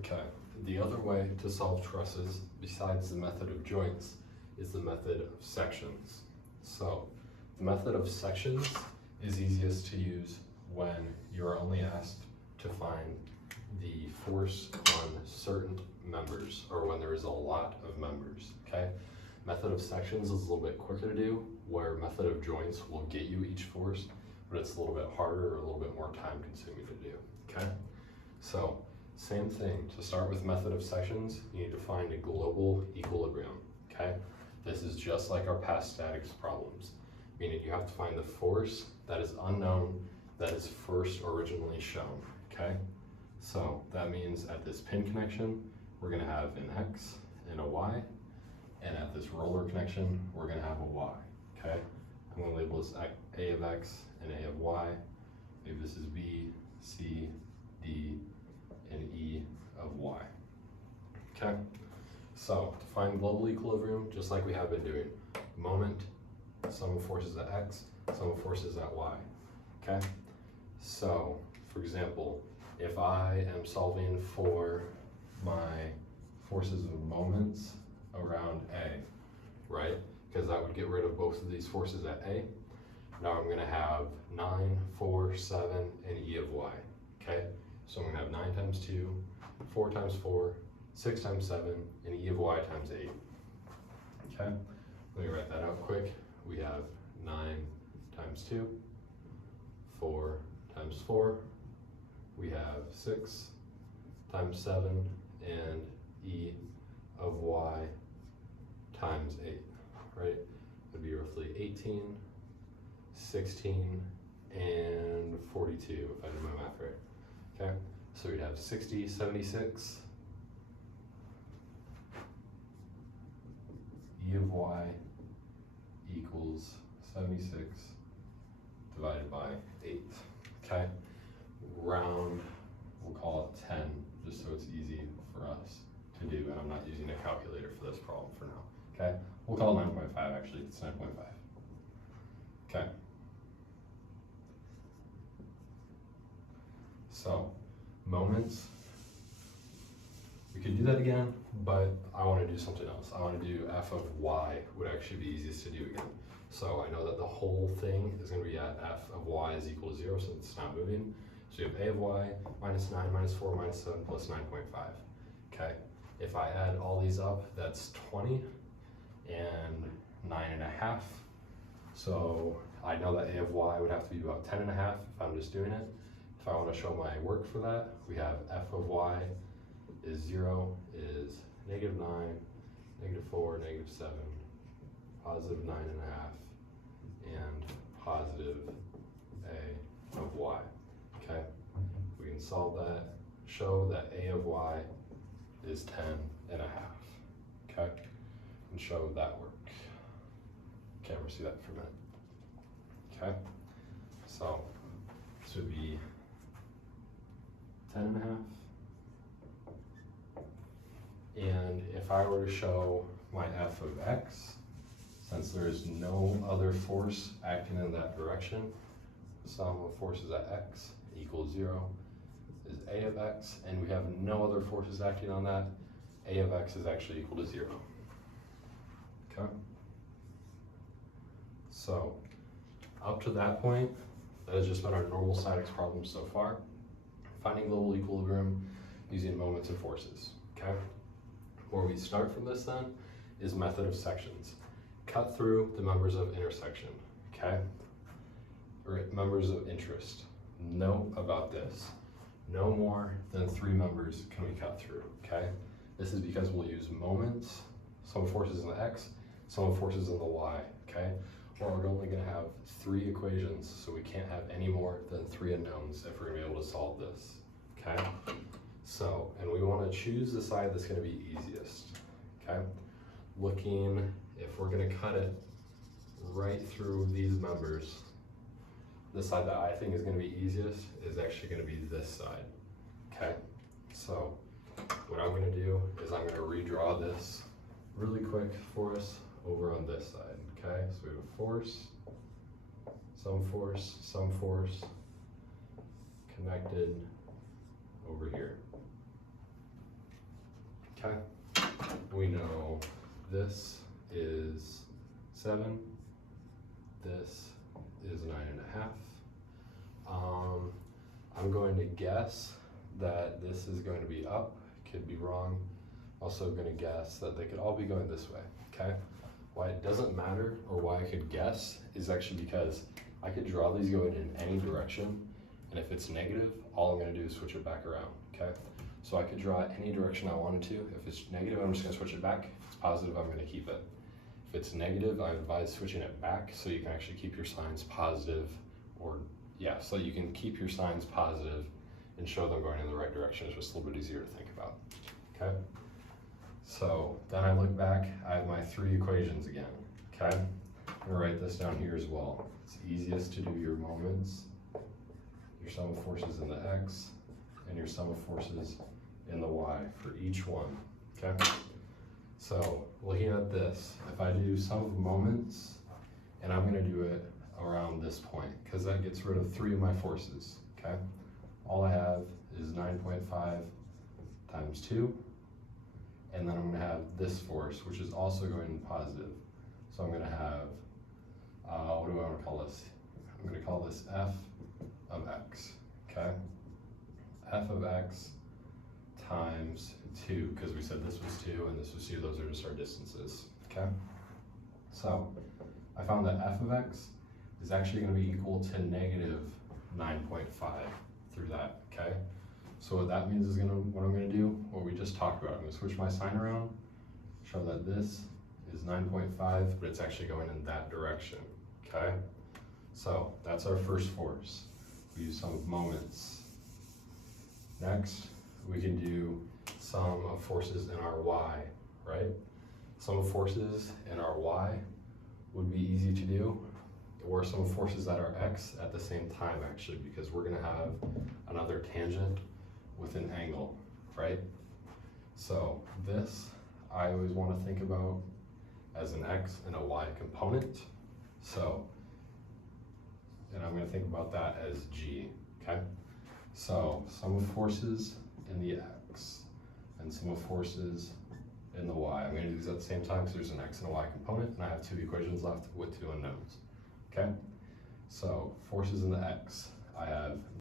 Okay, the other way to solve trusses, besides the method of joints, is the method of sections. So, the method of sections is easiest to use when you're only asked to find the force on certain members, or when there is a lot of members, okay? Method of sections is a little bit quicker to do, where method of joints will get you each force, but it's a little bit harder or a little bit more time consuming to do, okay? So, same thing, to start with method of sections, you need to find a global equilibrium, okay? This is just like our past statics problems, meaning you have to find the force that is unknown that is first originally shown, okay? So that means at this pin connection, we're gonna have an X and a Y, and at this roller connection, we're gonna have a Y, okay? I'm gonna label this A of X and A of Y. Maybe this is B, C, D, and E of Y, okay? So to find global equilibrium, just like we have been doing, moment, sum of forces at X, sum of forces at Y, okay? So, for example, if I am solving for my forces of moments around A, right? Because that would get rid of both of these forces at A. Now I'm gonna have 9, 4, 7, and E of Y, okay? So I'm gonna have 9 times 2, 4 times 4, 6 times 7, and E of Y times 8, okay? Let me write that out quick. We have 9 times 2, 4 times 4, we have 6 times 7, and E of Y times 8, right? Would be roughly 18, 16, and 42, if I did my math right, okay? So we'd have 60, 76, E of Y equals 76 divided by 8, okay? Round, we'll call it 10, just so it's easy for us to do, and I'm not using a calculator for this problem for now, okay? We'll call it 9.5 actually, it's 9.5, okay? So, moments, we could do that again, but I want to do something else. I want to do F of Y would actually be easiest to do again. So I know that the whole thing is going to be at F of Y is equal to 0 since it's not moving. So you have A of Y minus 9 minus 4 minus 7 plus 9.5. Okay, if I add all these up, that's 20 and 9.5. So I know that A of Y would have to be about 10.5 if I'm just doing it. If I want to show my work for that, we have F of Y is 0 is negative 9, negative 4, negative 7, positive 9.5, and positive A of Y, okay? We can solve that, show that A of Y is 10.5, okay? And show that work. Camera see that for a minute, okay? So this would be 10.5. And if I were to show my F of X, since there is no other force acting in that direction, sum of forces at X equals 0 is A of X, and we have no other forces acting on that, A of X is actually equal to 0. Okay? So, up to that point, that has just been our normal statics problem so far. Finding global equilibrium using moments and forces, okay? Where we start from this then is method of sections. Cut through the members of intersection, okay? Or members of interest. Note about this. No more than 3 members can we cut through, okay? This is because we'll use moments, sum of forces in the X, sum of forces in the Y, okay? Or we're only gonna have 3 equations, so we can't have any more than 3 unknowns if we're gonna be able to solve this, okay? So, and we wanna choose the side that's gonna be easiest, okay? Looking, if we're gonna cut it right through these members, the side that I think is gonna be easiest is actually gonna be this side, okay? So, what I'm gonna do is I'm gonna redraw this really quick for us over on this side, okay? So we have a force, some force, connected over here. okay? We know this is 7, this is 9.5. I'm going to guess that this is going to be up, could be wrong. Also going to guess that they could all be going this way, okay? Why it doesn't matter, or why I could guess, is actually because I could draw these going in any direction, and if it's negative, all I'm going to do is switch it back around, okay? So I could draw it any direction I wanted to. If it's negative, I'm just going to switch it back. If it's positive, I'm going to keep it. If it's negative, I advise switching it back so you can actually keep your signs positive, or yeah, so you can keep your signs positive and show them going in the right direction. It's just a little bit easier to think about, okay? So then I look back, I have my 3 equations again, okay? I'm gonna write this down here as well. It's easiest to do your moments, your sum of forces in the x, and your sum of forces in the y for each one, okay? So looking at this, if I do sum of moments, and I'm gonna do it around this point, because that gets rid of 3 of my forces, okay? All I have is 9.5 times 2, and then I'm gonna have this force, which is also going positive. So I'm gonna have, what do I wanna call this? I'm gonna call this f of x, okay? F of x times 2, because we said this was 2 and this was 2, those are just our distances, okay? So I found that f of x is actually gonna be equal to negative 9.5 through that, okay? So what that means is what I'm gonna do, what we just talked about, I'm gonna switch my sign around, show that this is 9.5, but it's actually going in that direction, okay? So that's our first force. We use sum of moments. Next, we can do sum of forces in our y, right? Sum of forces in our y would be easy to do, or sum of forces at our x at the same time, actually, because we're gonna have another tangent with an angle, right? So this, I always wanna think about as an x and a y component. So, and I'm gonna think about that as g, okay? So, sum of forces in the x and sum of forces in the y. I'm gonna do these at the same time because there's an x and a y component, and I have 2 equations left with 2 unknowns, okay? So, forces in the x, I have